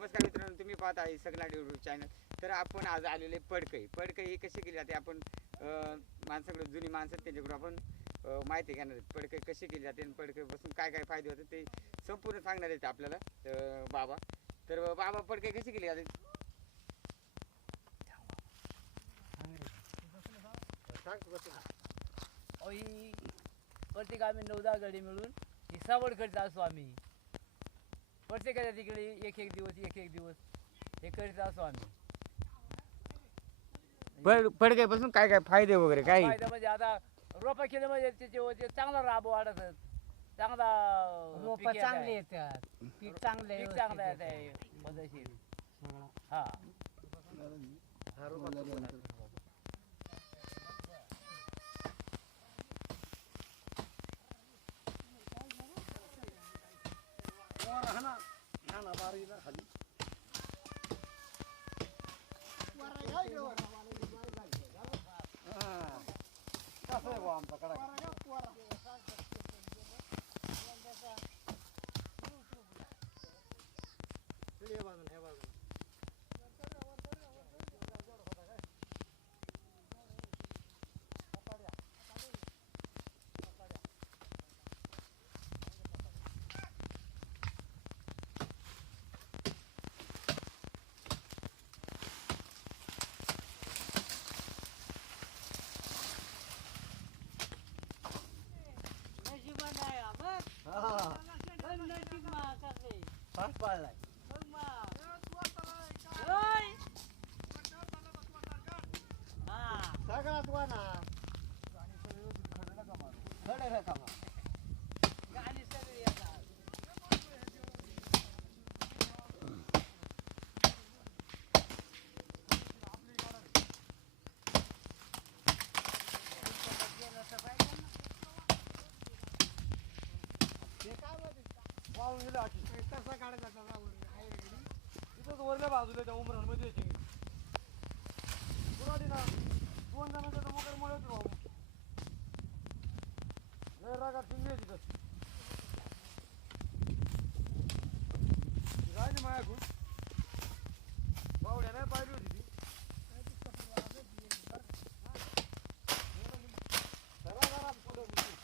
नमस्कार मित्रांनो तुम्ही पाहत आहे सगळा यूट्यूब चॅनल तर आपण आज आलेले पडकई. पडकई ही कशी केली जाते? आपण माणसाकडून माणसाकडे जुनी माणसं आहेत, त्यांच्याकडून आपण माहिती घेणार आहेत. पडकई कशी केली जाते आणि पडकईपासून काय काय फायदे होते ते संपूर्ण सांगणार आहेत आपल्याला. बाबा. तर बाबा पडकई कशी केली जाते? अहो, प्रत्येक आम्ही नऊ दहा गडी मिळून ही सावड करीत असतो आम्ही प्रत्येकाच्या तिकडे एक एक दिवस एक एक दिवस. हे करीत असतो आम्ही. पड पडकईपासून काय काय फायदे वगैरे काय? फायदा म्हणजे आता रोपा केलं म्हणजे त्याचे ते चांगला राब वाढत चांगला रोप पीक येत चांगले. येतात. पीक चांगले पीक चांगलं येत आहे पद्धतशीर हा. Kasih warm tak kadang. Ang palay. Hoy! Ah, sagala tuwa na. Gani sa yo khade na kamaro. Khade na kamaro. Gani sa yo ya. Wow, you lucky. तिथंच वरल्या बाजूला त्या उमरांमध्ये येते. पुरा ना? दोन जणांच्या तर मुळे होते भाऊ लय रागात पिंगे तिथं राहिली मायाकून बावड्या नाही पाहिली होती ती जरा जरा पुढं गेली.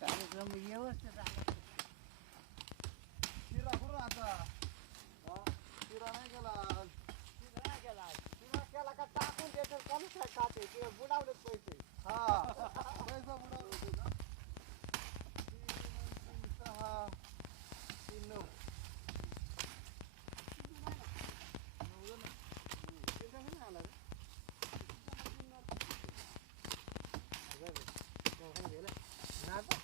कार्यक्रम व्यवस्थित आहे. शिरा कुठं आता हा? शिरा नाही केला शिरा केला का टाकून देतो कमीच आहे खाते किंवा बुडावलेत पैसे हा पैसा बुडावले होते ना तीन तीन सहा तीन नऊ नऊ जण. हम्म. तीन जण नाही आला रे. जाऊ दे. जाऊ दे. गेलं. ना आता?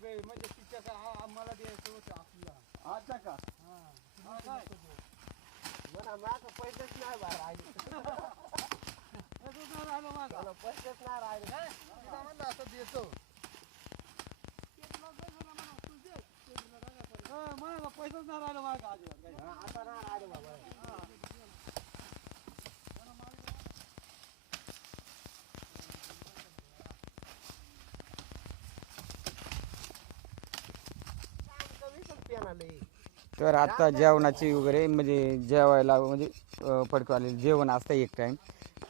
म्हणजे तिच्या आम्हाला द्यायचं होतं आपल्याला अच्छा का? हा. काय? मला माझं पैसेच नाही बा राहिले. मला पैसेच नाही राहिले. तिला म्हणलं असं देतो. पैसेच नाही राहिलं माझं आता नाही राहिलं बाबा. तर आता जेवणाची वगैरे म्हणजे जेवायला म्हणजे अं, पडकं जेवण असतं एक टाईम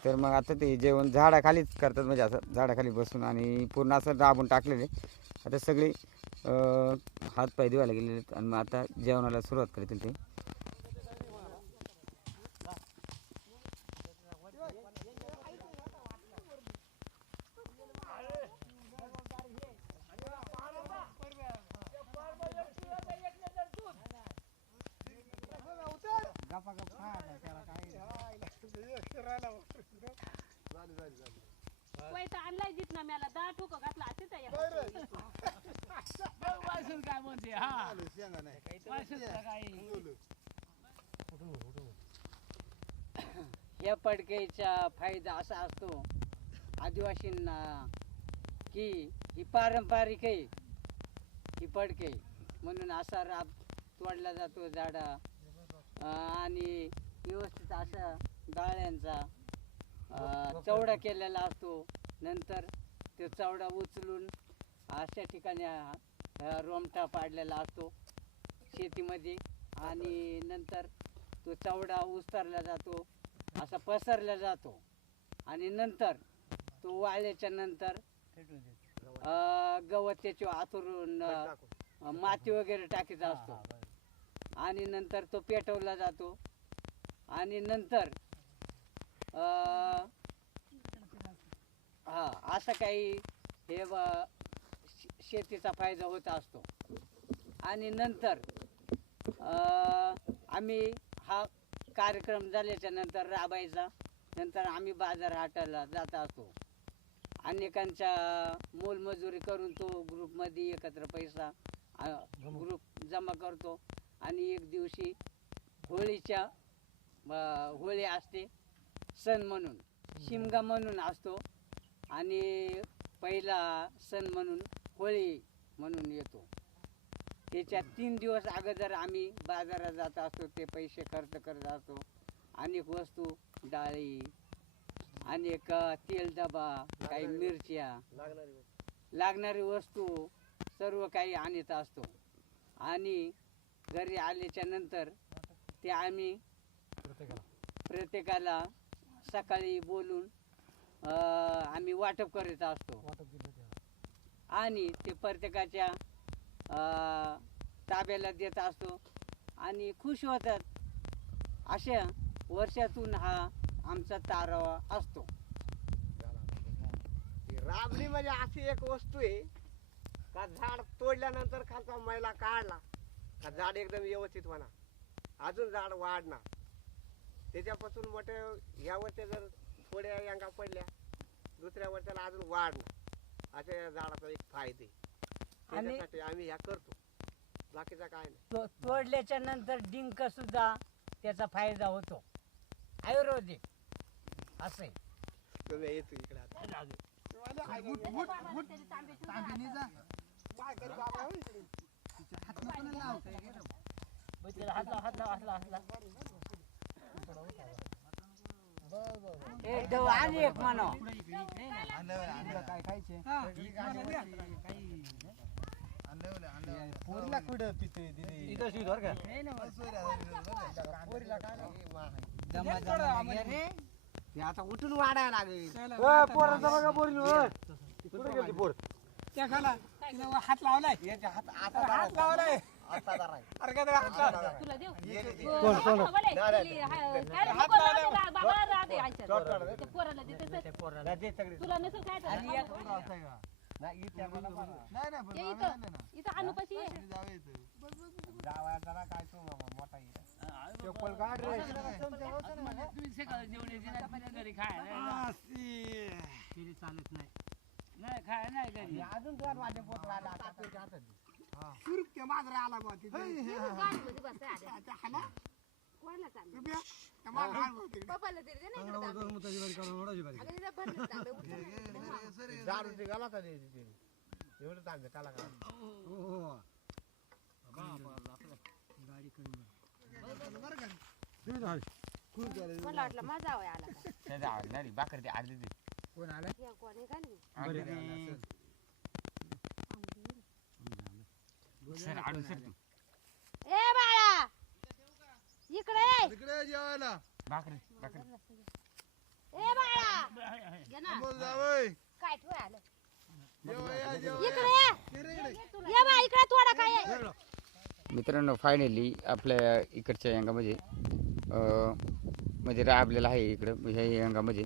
तर मग आता ते जेवण झाडाखालीच करतात म्हणजे असं झाडाखाली बसून आणि पूर्ण असं दाबून टाकलेले. आता सगळे हात पाय धुवायला गेलेले आहेत आणि मग आता जेवणाला सुरुवात करतील ते पैसा आणलाय जित ना मला दहा ठोक घातला असेच आहे वासून काय म्हणते या पडक्याचा फायदा असा असतो आदिवासींना की ही पारंपरिक आहे. ही पडके. म्हणून असा राब तोडला जातो झाडा. आणि व्यवस्थित असा डाळ्यांचा चवडा केलेला असतो. नंतर तो चवडा उचलून अशा ठिकाणी रोमटा पाडलेला असतो. शेतीमध्ये आणि नंतर तो चवडा उस्तरला जातो असा पसरला जातो. आणि नंतर तो वाळल्याच्या नंतर गवत त्याच्यावर आथरून अं, माती वगैरे टाकीचा असतो. आणि नंतर तो पेटवला जातो. आणि नंतर हा असं काही हे शेतीचा फायदा होत असतो. आणि नंतर आम्ही हा कार्यक्रम झाल्याच्यानंतर राबायचा. नंतर आम्ही बाजार हाटाला जात असतो. अनेकांच्या मोलमजुरी करून तो ग्रुपमध्ये एकत्र पैसा ग्रुप जमा करतो. आणि एक दिवशी होळीच्या होळी असते. सण म्हणून. शिमगा म्हणून असतो. आणि पहिला सण म्हणून होळी म्हणून येतो. त्याच्या तीन दिवस अगोदर आम्ही बाजारात जात असतो ते पैसे खर्च करत असतो. अनेक वस्तू डाळी अनेक तेल डबा काही मिरच्या लागणारी वस्तू. सर्व काही आणत असतो. आणि घरी आल्याच्यानंतर ते आम्ही प्रत्येकाला. सकाळी बोलून आम्ही वाटप करीत असतो. आणि ते प्रत्येकाच्या ताब्याला देत असतो. आणि खुश होतात. अशा वर्षातून हा आमचा तारावा असतो. राबणी म्हणजे अशी एक वस्तू आहे. का झाड तोडल्यानंतर खालचा मैला काढला. का झाड एकदम व्यवस्थित होणार अजून झाड वाढणार. त्याच्यापासून मोठे ह्या वर्षी जर थोड्या यांगा पडल्या दुसऱ्या वर्षाला अजून वाढणार. अशा या झाडाचा एक फायदे त्याच्यासाठी आम्ही ह्या करतो. बाकीचा काय नाही. तो तोडल्याच्या नंतर डिंक सुद्धा त्याचा फायदा होतो. आयुर्वेदिक. असे तुम्ही येतो इकडे आता. हात लाव हात लाव हात लाव हात लाव. एक डव आणि एक मानव पोरीला कुठं पिते ते आता उठून वाढायला लागेल. पोराचा बघा पोरी कुठे गेली पोर? हात लावलाय. याच्या हात आता हात लावलाय. तुला देऊ? कोण, कोण? बोले. केली, हा, काय ते तर. तुला तर. नाही, इथे. ये इथं इथं आणू कशी आहे? जावया जरा काय तो बाबा, मोठा आहे. चप्पल काढ रे आता म्हणजे तुम्ही सकाळी जेवण येते ना तुझ्या घरी खायला तरी चालत नाही नाही खाय नाही घरी अजून दोन वाजे पोचला आला आता तुझ्या हातात दे. सुरत मांजरा आला बा तिथे हा ना त्या मांजरा आला बा नाही तिला ना. मला वाटलं माझा आवय आला का त्याचा आवाज नाही बाकर ते अर्धी दे कोण आलं या कोणी घाली अर्धी दे. सर आडू सर तू ए बाळा इकडे ये. तिकडे जेवायला. भाकरी भाकरी. ए बाळा. ये ना. बोल जावय काय आलं जेवा या जेवा इकडे ये. ये. बा इकडे. थोडा काय ये. मित्रांनो फायनली आपल्या इकडच्या अंगामध्ये अं, म्हणजे राबलेला आहे इकडं ह्या अंगामध्ये.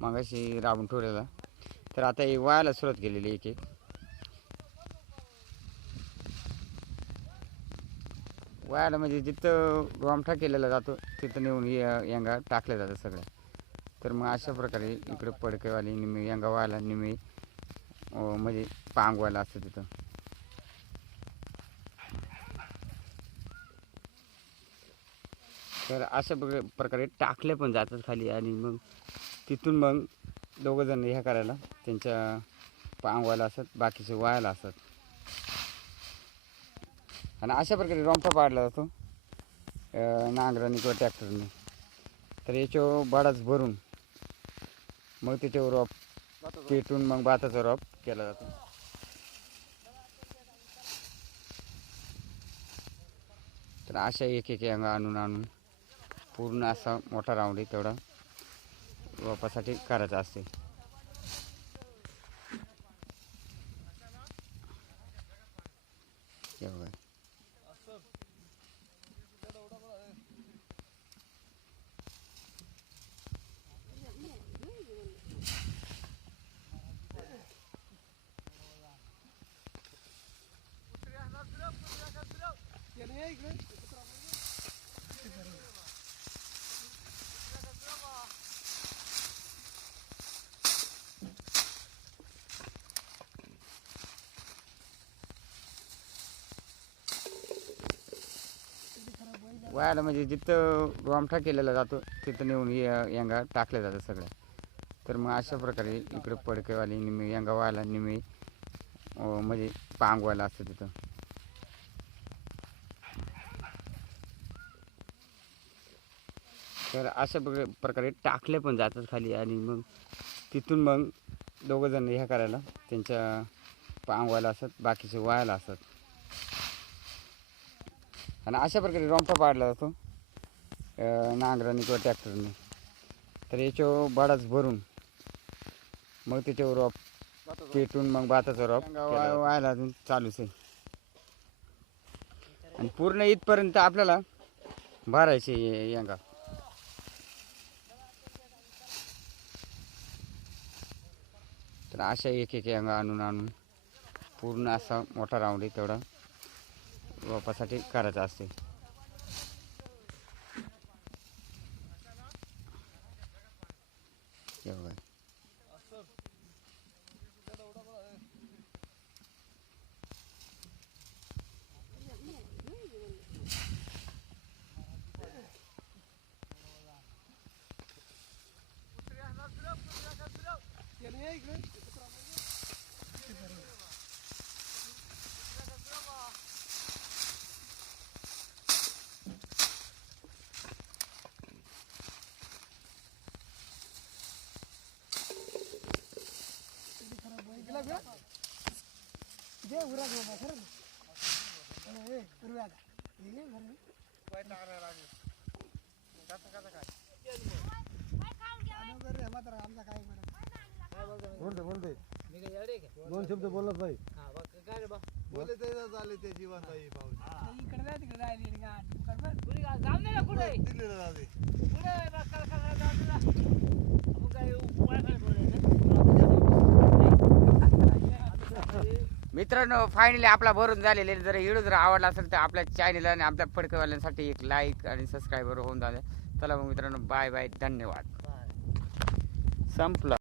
मागाशी राबून ठेवलेला. तर आता हे वायाला सुरुवात केलेली एक एक. वायाला म्हणजे जिथं रोमठा केलेला जातो तिथं नेऊन हे यंगा टाकल्या जातात सगळ्या. तर मग अशा प्रकारे इकडं पडकेवाली निम्मी यंगा वाळायला निम्मे म्हणजे म्हणजे पांगवायला असतं तिथं. तर अशा प्रकारे टाकले पण जातात खाली आणि मग तिथून मग दोघंजण हे ह्या करायला त्यांच्या पांगवायला असतात बाकीचे वायाला असतात. आणि अशा प्रकारे रोंपा पाडला जातो नांगराने किंवा ट्रॅक्टरने. तर याच्यावर बडाच भरून मग त्याच्यावर रॉप पेटून मग भाताचा रॉप केला जातो. तर अशा एक एक अंगा आणून आणून पूर्ण असा मोठा राऊंड आहे तेवढा रोपासाठी करायचा असते हे बघा. वायाला म्हणजे जिथं रोमठा केलेला जातो तिथं नेऊन हे यंगा टाकल्या जातात सगळ्या. तर मग अशा प्रकारे इकडं पडकेवाली निम्मी यंगा व्हायला निमी अं, म्हणजे पांगवायला असतं तिथं. तर अशा प्रकारे प्रकारे टाकले पण जातात खाली आणि मग तिथून मग दोघंजण हे ह्या करायला त्यांच्या पांगवायला असतात बाकीचे वायाला असतात. आणि अशा प्रकारे रोंपा पाडला जातो. नांगराने किंवा ट्रॅक्टरने. तर याच्यावर बडाच भरून मग त्याच्यावर रॉप पेटून मग भाताचा रॉप व्हायला अजून चालूच आहे. आणि पूर्ण इथपर्यंत आपल्याला भरायचे यंगा. तर अशा एक एक यंगा आणून आणून पूर्ण असा मोठा राऊंड आहे तेवढा. वापासाठी करायचं असते हे बघा. ए रुया का ये बरं अगोदर रे, मात्र आमचा काय बोलते बोलते? दोन शब्द बोलत नाही हा, बघ, काय रे बा? बोलले ते झाले ते जीवन ताई पाऊस इकडे जा तिकडे राहिली जाऊ दे ना कुठे दिल्लीला कुठे जाऊ दे ना. आपण काय मित्रांनो फायनली आपला भरून झालेले. जर व्हिडिओ जर आवडला असेल तर आपल्या चॅनल आणि आपल्या फडकवाल्यांसाठी एक लाईक आणि सबस्क्राईबर होऊन जाते चला मग मित्रांनो बाय बाय धन्यवाद. संपलं.